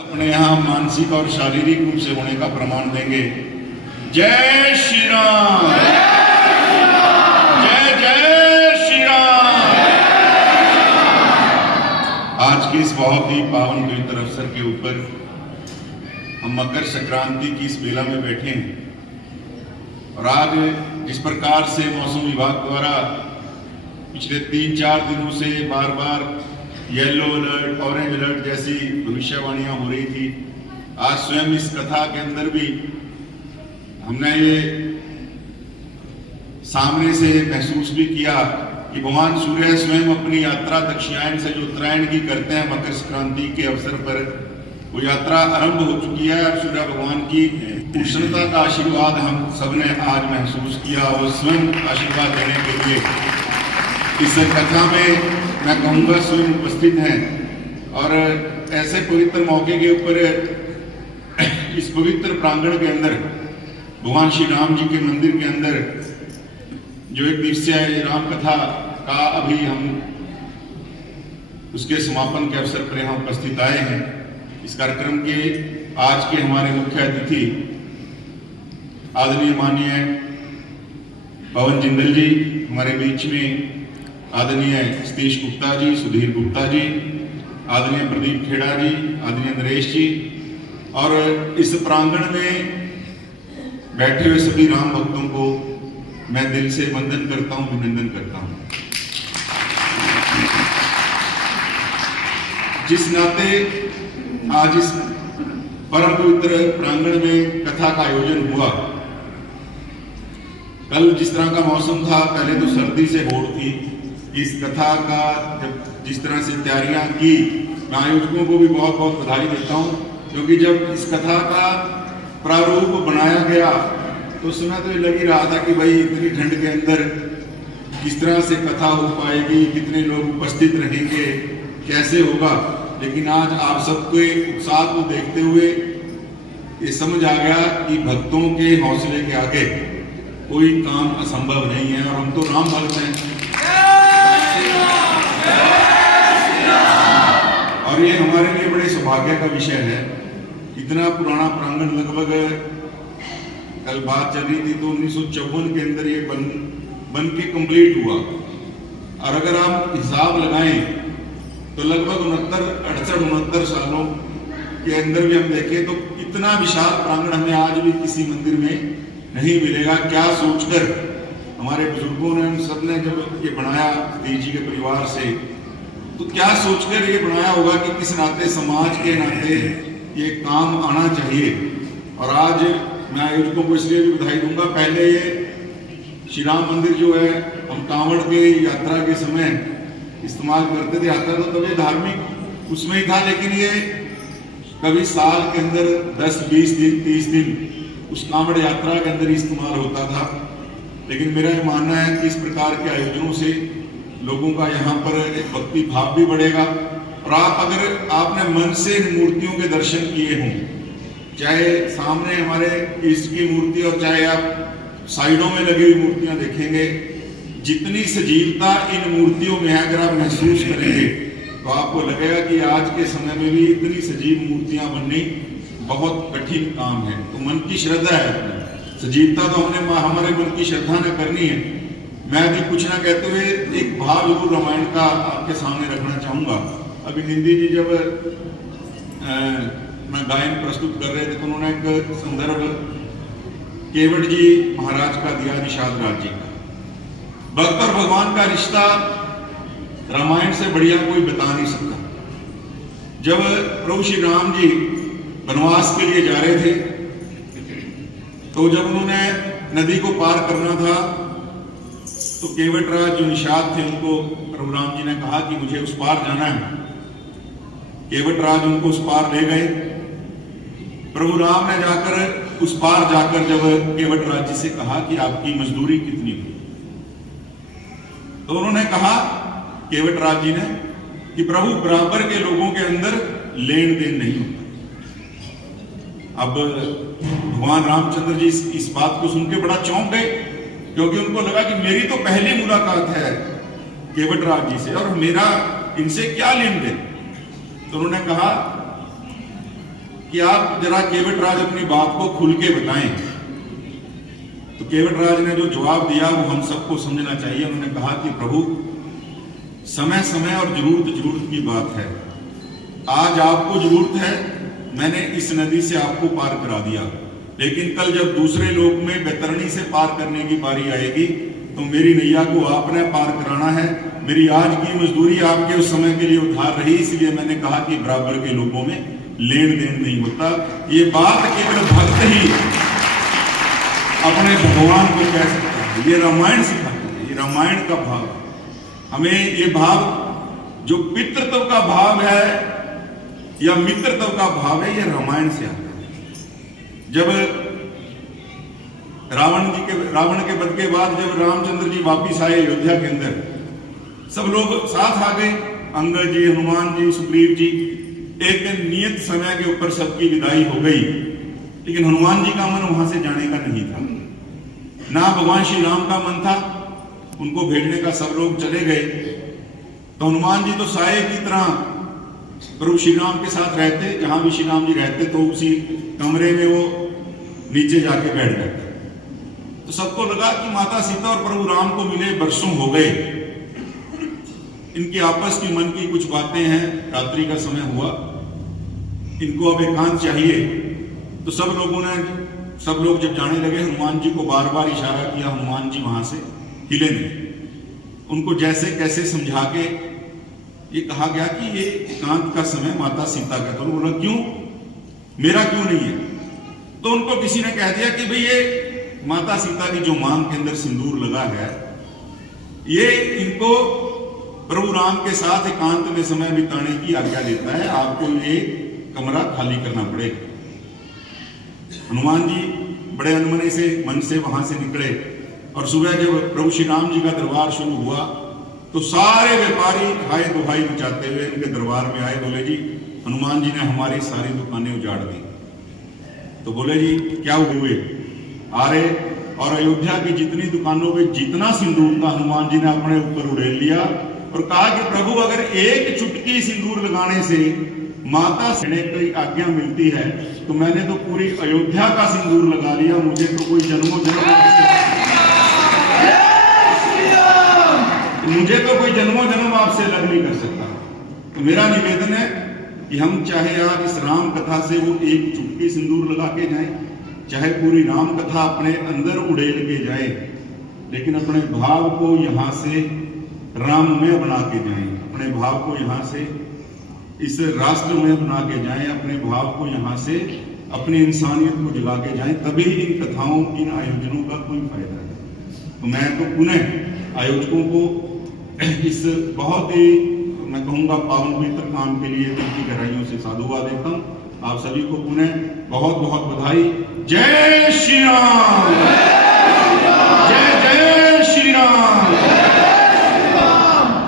अपने यहाँ मानसिक और शारीरिक रूप से होने का प्रमाण देंगे। जय श्री राम, जय जय श्री राम। आज के इस बहुत ही पावन पवित्र अवसर के ऊपर हम मकर संक्रांति की इस बेला में बैठे हैं और आज जिस प्रकार से मौसम विभाग द्वारा पिछले 3-4 दिनों से बार बार येलो अलर्ट, ऑरेंज अलर्ट जैसी भविष्यवाणियां हो रही थी, आज स्वयं इस कथा के अंदर भी हमने ये सामने से महसूस भी किया कि भगवान सूर्य स्वयं अपनी यात्रा दक्षिणायन से जो उत्तरायण की करते हैं मकर संक्रांति के अवसर पर, वो यात्रा आरंभ हो चुकी है। सूर्य भगवान की उष्णता का आशीर्वाद हम सबने आज महसूस किया और स्वयं आशीर्वाद देने के लिए इस कथा में मैं कहूँगा स्वयं उपस्थित हैं। और ऐसे पवित्र मौके के ऊपर इस पवित्र प्रांगण के अंदर भगवान श्री राम जी के मंदिर के अंदर जो एक दिवसीय राम कथा का अभी हम उसके समापन के अवसर पर यहाँ उपस्थित आए हैं। इस कार्यक्रम के आज के हमारे मुख्य अतिथि आदरणीय माननीय पवन जिंदल जी हमारे बीच में, आदरणीय सतीश गुप्ता जी, सुधीर गुप्ता जी, आदरणीय प्रदीप खेड़ा जी, आदरणीय नरेश जी और इस प्रांगण में बैठे हुए सभी राम भक्तों को मैं दिल से वंदन करता हूं, अभिनंदन करता हूं। जिस नाते आज इस परम पवित्र प्रांगण में कथा का आयोजन हुआ, कल जिस तरह का मौसम था, पहले तो सर्दी से होड़ थी, इस कथा का जब जिस तरह से तैयारियां की, मैं आयोजकों को भी बहुत बहुत बधाई देता हूं, क्योंकि जब इस कथा का प्रारूप बनाया गया तो उस समय तो ये लग ही रहा था कि भाई इतनी ठंड के अंदर किस तरह से कथा हो पाएगी, कितने लोग उपस्थित रहेंगे, कैसे होगा। लेकिन आज आप सबके उत्साह को देखते हुए ये समझ आ गया कि भक्तों के हौसले के आगे कोई काम असंभव नहीं है और हम तो राम भक्त हैं। और ये हमारे लिए बड़े सौभाग्य का विषय है। इतना पुराना प्रांगण, लगभग कल बात चल रही थी तो 1954 के अंदर ये बन के कंप्लीट हुआ और अगर आप हिसाब लगाएं तो लगभग 69 सालों के अंदर भी हम देखें तो इतना विशाल प्रांगण हमें आज भी किसी मंदिर में नहीं मिलेगा। क्या सोचकर हमारे बुजुर्गों ने, हम सब ने जब ये बनाया सतीश जी के परिवार से, तो क्या सोचकर ये बनाया होगा कि किस नाते समाज के नाते ये काम आना चाहिए। और आज मैं आयोजकों को इसलिए भी बधाई दूंगा, पहले ये श्री राम मंदिर जो है हम कांवड़ के यात्रा के समय इस्तेमाल करते थे, आता तो तब ये धार्मिक उसमें ही था, लेकिन ये कभी साल के अंदर 10-20 दिन 30 दिन उस कांवड़ यात्रा के अंदर इस्तेमाल होता था। लेकिन मेरा ये मानना है कि इस प्रकार के आयोजनों से लोगों का यहाँ पर एक भक्ति भाव भी बढ़ेगा और अगर आपने मन से इन मूर्तियों के दर्शन किए हों, चाहे सामने हमारे इष्ट की मूर्ति और चाहे आप साइडों में लगी हुई मूर्तियां देखेंगे, जितनी सजीवता इन मूर्तियों में है अगर आप महसूस करेंगे तो आपको लगेगा कि आज के समय में भी इतनी सजीव मूर्तियां बननी बहुत कठिन काम है। तो मन की श्रद्धा है, सजीवता तो हमने हमारे मन की श्रद्धा ने करनी है। मैं अभी कुछ ना कहते हुए एक भाव जरूर रामायण का आपके सामने रखना चाहूंगा। अभी निंदी जी जब मैं गायन प्रस्तुत कर रहे थे तो उन्होंने एक संदर्भ केवट जी महाराज का दिया, निषाद राज जी का। भक्त और भगवान का रिश्ता रामायण से बढ़िया कोई बता नहीं सकता। जब प्रभु श्री राम जी वनवास के लिए जा रहे थे तो जब उन्होंने नदी को पार करना था तो केवट राज जो निषाद थे उनको प्रभु राम जी ने कहा कि मुझे उस पार जाना है। केवट राज उनको उस पार ले गए। प्रभु राम ने जाकर उस पार जाकर जब केवट राज जी से कहा कि आपकी मजदूरी कितनी हुई, तो उन्होंने कहा केवट राज जी ने कि प्रभु बराबर के लोगों के अंदर लेन देन नहीं होता। अब भगवान रामचंद्र जी इस बात को सुन के बड़ा चौंक गए, क्योंकि उनको लगा कि मेरी तो पहली मुलाकात है केवट राज जी से और मेरा इनसे क्या लेन देन। तो उन्होंने कहा कि आप जरा केवट राज अपनी बात को खुल के बताएं। तो केवट राज ने जो जवाब दिया वो हम सबको समझना चाहिए। उन्होंने कहा कि प्रभु, समय समय और जरूरत की बात है। आज आपको जरूरत है, मैंने इस नदी से आपको पार करा दिया, लेकिन कल जब दूसरे लोक में बैतरणी से पार करने की बारी आएगी तो मेरी नैया को आपने पार कराना है। मेरी आज की मजदूरी आपके उस समय के लिए उधार रही, इसलिए मैंने कहा कि बराबर के लोगों में लेन देन नहीं होता। ये बात केवल भक्त ही अपने भगवान को कह सकता है। ये रामायण सिखाता है, ये रामायण का भाव। हमें ये भाव जो पितृत्व का भाव है या मित्रत्व का भाव है, ये रामायण से आता है। जब रावण के वध के बाद जब रामचंद्र जी वापिस आए अयोध्या के अंदर, सब लोग साथ आ गए, अंगद जी, हनुमान जी, सुग्रीव जी। एक नियत समय के ऊपर सबकी विदाई हो गई, लेकिन हनुमान जी का मन वहां से जाने का नहीं था, ना भगवान श्री राम का मन था। उनको भेजने का सब लोग चले गए। तो हनुमान जी तो साये की तरह प्रभु श्री राम के साथ रहते, जहां भी श्री राम जी रहते तो उसी कमरे में वो नीचे जाके बैठ जाते। तो सबको लगा कि माता सीता और प्रभु राम को मिले वर्षों हो गए, इनकी आपस की मन की कुछ बातें हैं, रात्रि का समय हुआ, इनको अब एकांत चाहिए। तो सब लोग जब जाने लगे, हनुमान जी को बार बार इशारा किया, हनुमान जी वहां से हिले नहीं। उनको जैसे कैसे समझा के ये कहा गया कि ये एकांत का समय माता सीता का। तो बोला क्यों, मेरा क्यों नहीं है? तो उनको किसी ने कह दिया कि भाई ये माता सीता की जो मांग के अंदर सिंदूर लगा है, ये इनको प्रभु राम के साथ एकांत में समय बिताने की आज्ञा देता है, आपको ये कमरा खाली करना पड़ेगा। हनुमान जी बड़े अनमने से मन से वहां से निकले, और सुबह जब प्रभु श्री राम जी का दरबार शुरू हुआ तो सारे व्यापारी हाय दुहाई मचाते हुए इनके दरबार में आए। बोले जी, हनुमान जी ने हमारी सारी दुकानें उजाड़ दी। तो बोले जी क्या हुए? आ रहे और अयोध्या की जितनी दुकानों में जितना सिंदूर था हनुमान जी ने अपने ऊपर उड़ेल लिया और कहा कि प्रभु, अगर एक चुटकी सिंदूर लगाने से माता से कोई आज्ञा मिलती है तो मैंने तो पूरी अयोध्या का सिंदूर लगा लिया, मुझे तो कोई जन्मों जन्म आपसे अलग नहीं कर सकता। तो मेरा निवेदन है कि हम चाहे आज इस राम कथा से वो एक चुटकी सिंदूर लगा के जाएं, चाहे पूरी राम कथा अपने अंदर उड़ेल के जाए, लेकिन अपने भाव को यहाँ से राममय बना के जाएं, अपने भाव को यहाँ से इस राष्ट्र में बना के जाएं, अपने भाव को यहाँ से अपनी इंसानियत को जगा के जाएं, तभी इन कथाओं, इन आयोजनों का कोई फायदा है। तो मैं तो पुनः आयोजकों को इस बहुत ही, मैं कहूँगा, पावन पवित्र काम के लिए दिल की गहराइयों से साधुवाद देता हूँ। आप सभी को पुनः बहुत बहुत बधाई। जय श्री राम।